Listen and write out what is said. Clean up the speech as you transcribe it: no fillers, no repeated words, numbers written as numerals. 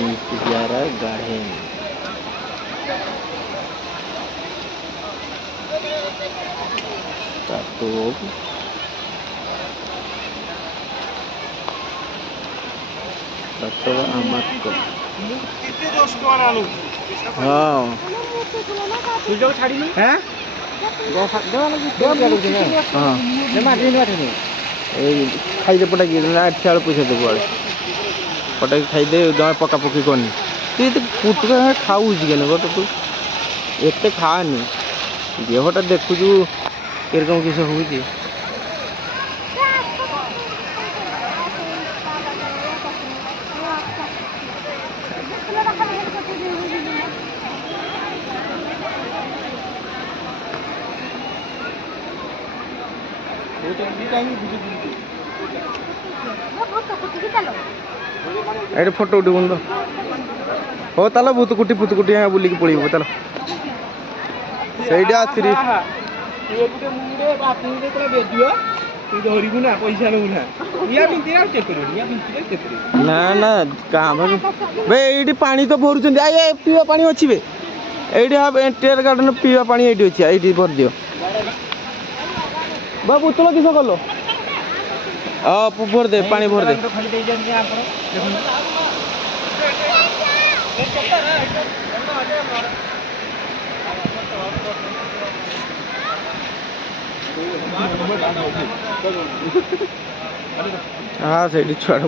पियारा गार्डन आमाको हाँ खाईदे पटाक आठ पैसा देव आड़े पटाक खाईदे जमा पका पकी करनी तू पुटुका खाऊ गोटे तू एत खानी देहटा देखुचु किरकम किस हो ये फोटो उठी तो हो ताला भूतकुटी फुतकुटी हाँ बुलिक पड़े ताला सही आसरी ना ना कहाँ भाई पानी तो भरुच पीवा पानी अच्छी बे ये टेयर गार्डन पीवा पानी ये अच्छी ये भर दियो बा बोतल किस कल भर दे पानी भर दे हाँ से छुआ